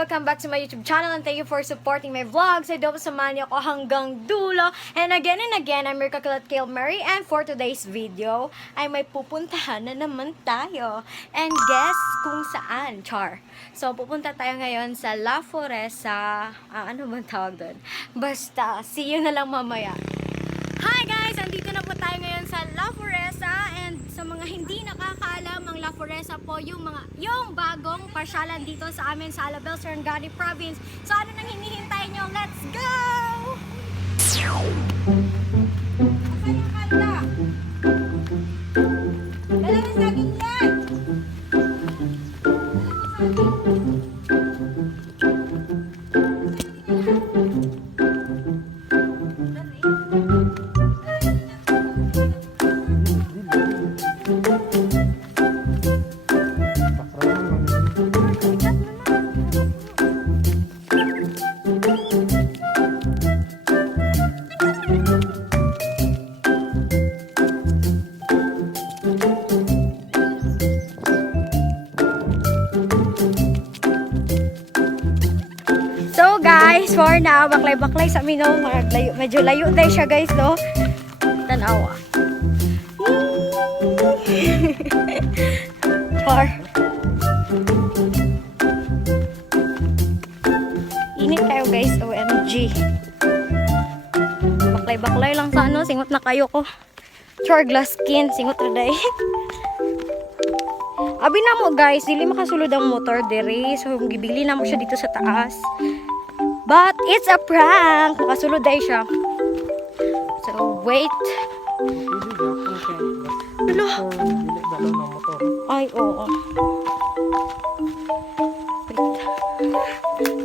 Welcome back to my YouTube channel and thank you for supporting my vlogs. I hope samahan niyo ako hanggang dulo. And again, I'm Mirka Kail Mary, and for today's video ay may pupuntahan na naman tayo. And guess kung saan? Char. So, pupunta tayo ngayon sa La Foresa. Ano bang tawag doon? Basta, see you na lang mamaya. Hi guys! Andito na po tayo ngayon sa La Foresa, and sa mga hindi nakakaalam, ang La Foresa po yung bagong pasyalan dito sa amin sa Alabel, Sarangani Province. So ano nang hinihintay nyo? Let's go! Asan yung kanta? Dala na saging yan! So guys, for now, baklay-baklay sa amin, no? Medyo layo tayo siya guys, no? Tanawa. Char. Init kayo guys, OMG. Baklay-baklay lang sa ano, singot na kayo ko. Char, glass skin, singot na day. Abi na mo guys, dili makasulod ang motor dere. So, gibili na mo siya dito sa taas. But, it's a prank! Makasulod dahil siya. So, wait. Ano? Ay, oo. Wait.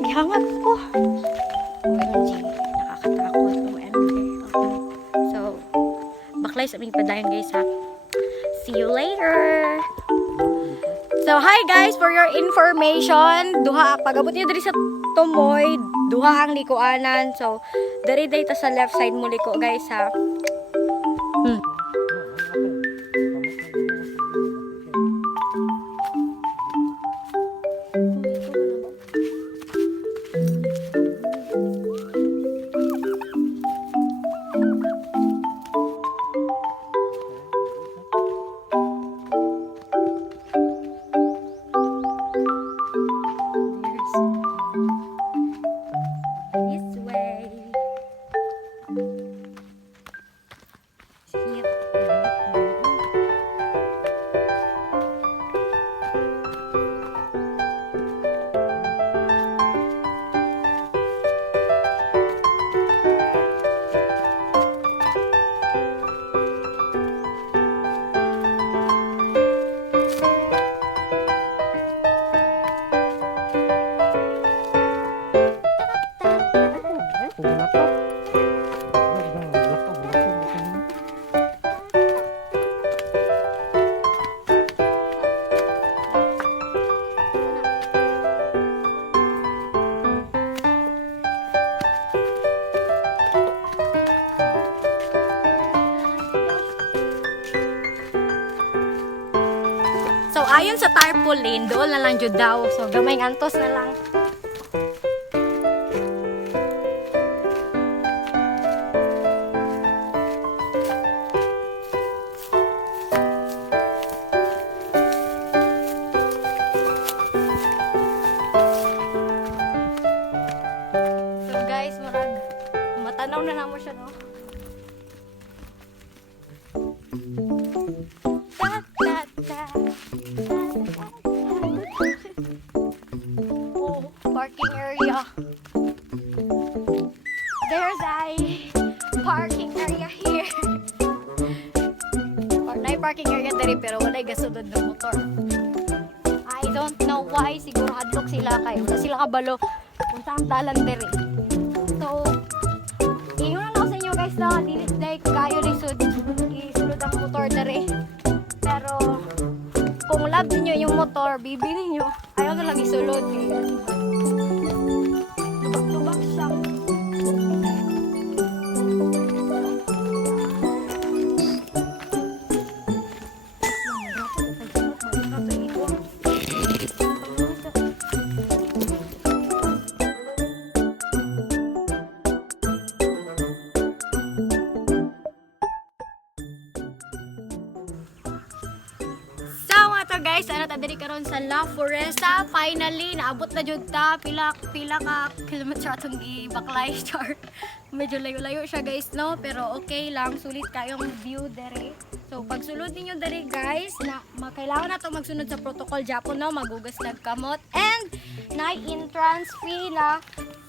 Gihangat ko. OMG. Nakakatakot. OMG. So, baklay sa aming padayon guys ha. See you later! So, hi guys! For your information, duha, pag-abot niyo diri sa Tumoy, duha ang likuanan. So, dari data sa left side mo liko guys ha. This way. Here. So, ayon sa tarpaulin, doon na lang jud daw. So, gamay antos na lang. So, guys, matanaw na namo siya, no? Oh, parking area. There's a parking area here. Or na parking area diri pero wala gasunod ng motor. I don't know why. Siguro hadlok sila kayo. Wala sila kabalo. Punta ang dalan diri. So, ingon na ako sa inyo guys na dilit day kayo lisod. Isulod ang motor diri. Pero kung love niyo yung motor, bibili niyo. Ayaw na lang isulod. Tubak-tubak siya. guys, ano ta diri karon sa La Foresta. Finally naabot na jud ta pila ka kilometer atong gibaklay char. Medyo layo-layo siya guys no, pero okay lang, sulit kayong view dere. So pag sulod ninyo dere guys, kailangan na to magsunod sa protocol Japon no, magugas ng kamot and na entrance fee na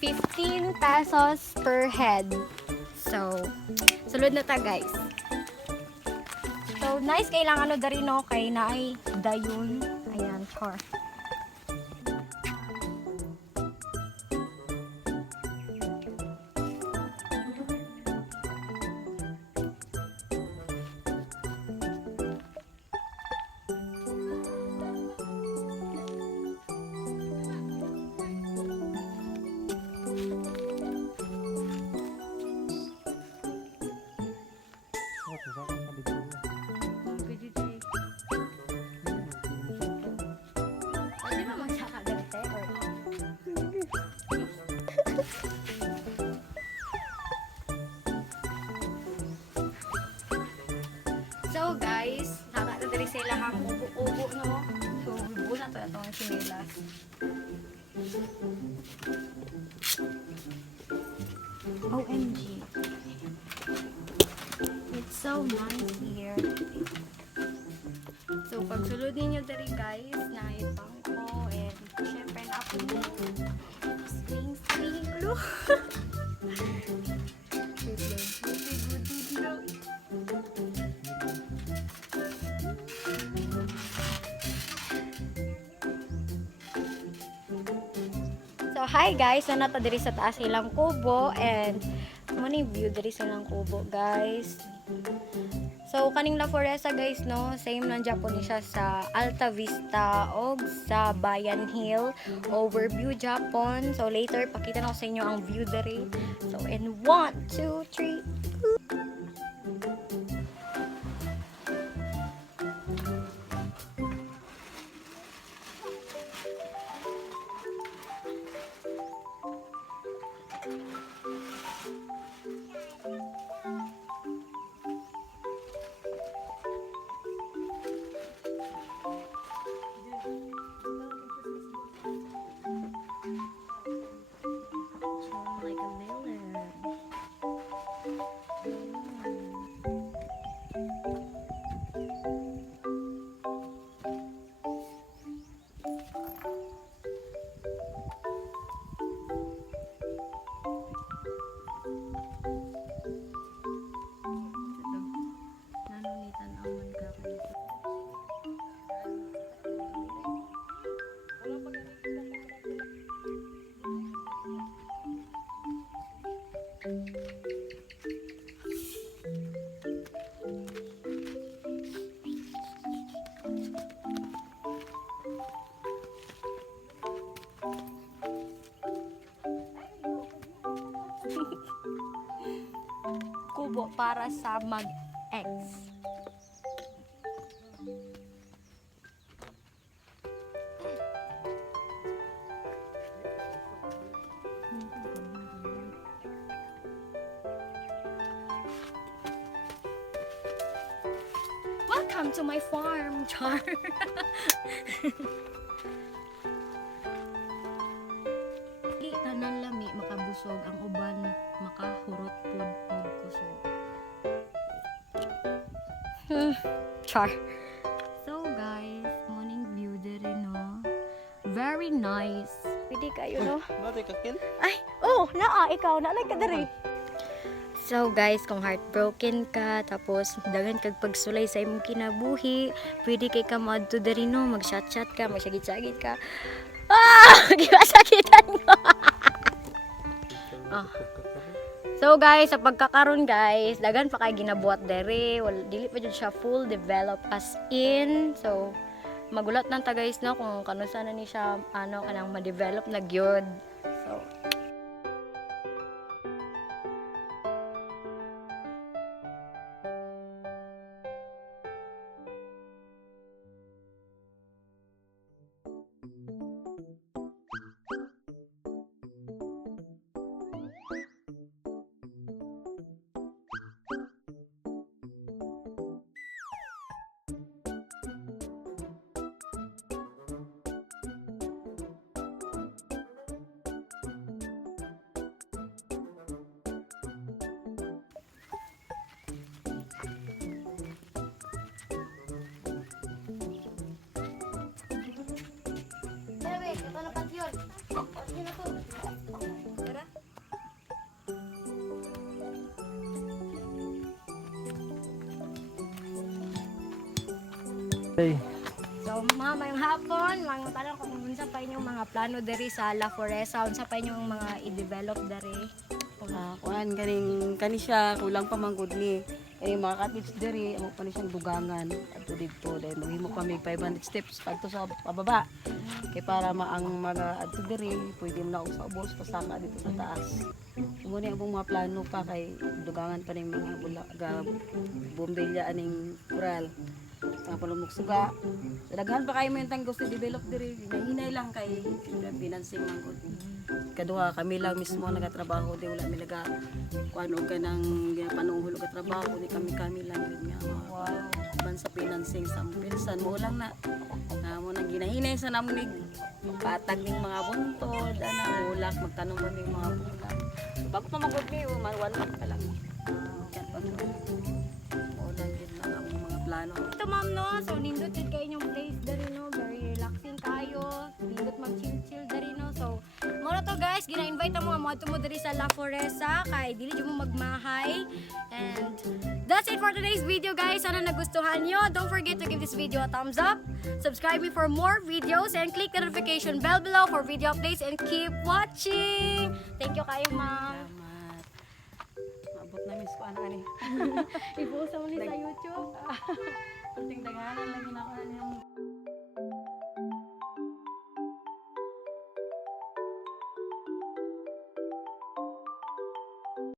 15 pesos per head. So sulod na ta guys. So, nice kailangan ano dari no kay naay dayon. Ayan, char. So guys, nakakadali sila hang ubo-ubo no. So ubo na to itong sinilas. OMG. It's so nice here. So pag sulodin nyo dali guys, na bangko and syempre na ako swing glue. So hi guys, so nata diri sa taas ilang kubo and mo ni view diri sa ilang kubo guys. So kaning La Foresta guys no, same lang Japon siya sa Alta Vista og sa Bayan Hill overview Japon. So later pakita na ko sa inyo ang view diri. So in 1 2 3 like a villain. Nanunitan aman ka kanito. Kubo para sa mag-ex. Welcome to my farm, Char. Di tanan lami makabusog, ang uban makahurot pud og kusog. Char. So guys, morning view dere no. Very nice. Pwede kayo no? Mati kakil? Ay, oh, naa ikaw na ka dere. So guys, kung heartbroken ka, tapos dagan kag pagsulay sa imong kinabuhi, pwede kay ka maadto diri no, mag-chat-chat ka, magsagit-sagit ka. Ah! Giwasakitan ko! Ah. So guys, sa pagkakaroon guys, dagan pa kay ginabuhat dere, dili pa jud siya full develop as in. So magulat nang ta guys no kung kano sana ni siya kanang ma-develop na gyud. So Hey. So, mamayong hapon, mga tanong ko kung unsa pa inyong mga plano diri sa La Foresa, unsa pa inyong mga i-develop diri. Kuan kani siya kulang pa man gud ni kay mga cottage diri amo pa ni siyang dugangan adto didto dahil maghimo kami 500 steps padto sa pababa kay para maang mga adto diri pwede mo na og sa ubos pasaka dito sa taas. Mo ni abong mga plano pa kay dugangan pa ning mga bombilya aning coral mga palumok suga. So, daghan pa kayo may gusto develop diri hinay lang kay financing man gud. Kaduha kami lang mismo nagatrabaho di wala mi naga kuano ka nang panuhol ka trabaho di kami lang gud nga ban sa financing sa pinsan mo lang na mo nang ginahinay sa namo ni patag ning mga buntod ana ulak magtanong kami mga buntod bago pa magud mi wala pa lang yan pa ulan din lang ang mga plano. Ito ma'am no, so nindot jud kay inyong place diri no, very relaxing kayo, nindot mag-chill diri no. So mora to guys, gina-invite mo nga mo diri sa La Foresa kay dili jud mo magmahay. And that's it for today's video guys. Sana nagustuhan nyo. Don't forget to give this video a thumbs up. Subscribe me for more videos and click the notification bell below for video updates and keep watching. Thank you kayo ma'am. Salamat. Maabot na miss ko ano ani. I-post mo ni sa YouTube. Kunting daganan lagi na ko ano yung